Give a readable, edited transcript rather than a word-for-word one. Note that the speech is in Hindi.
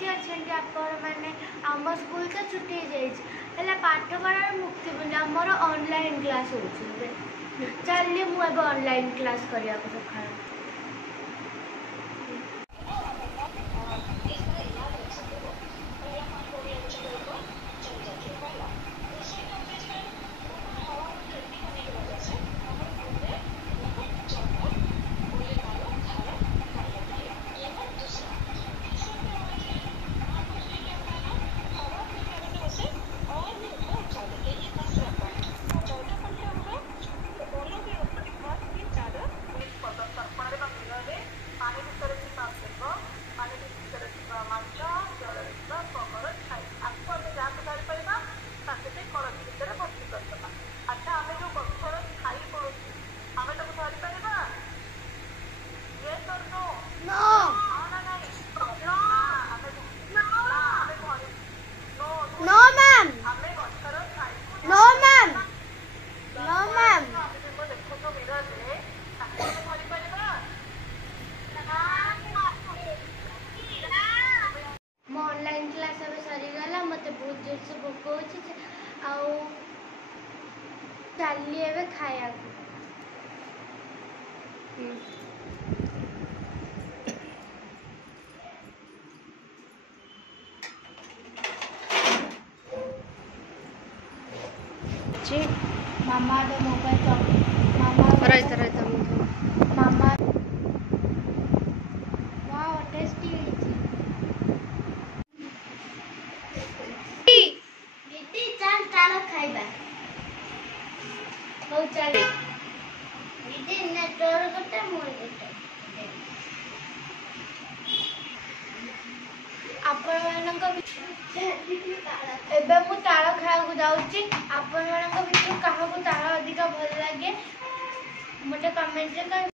केमती अच्छा आपण मैंने आम स्कूल तो छुट्टी है पाठ पढ़ार मुक्ति मिले आमर ऑनलाइन क्लास हो चलिए मुझे ऑनलाइन क्लास करने सका ऑनलाइन क्लास अब सरीगला मत बहुत जोर से भोक हो चलिए एवं खाया मामा तो मोबाइल मामा रहता मामा वाओ टेस्टी दीदी चल चल खाइबा हो चल दीदी ने तोर गोटे मोर गोटे आपण मानक एबे मु ताळ खाया जाऊँगी आपण मानक भितर काहाकू ताळ अधिक भल लगे मते कमेंट रे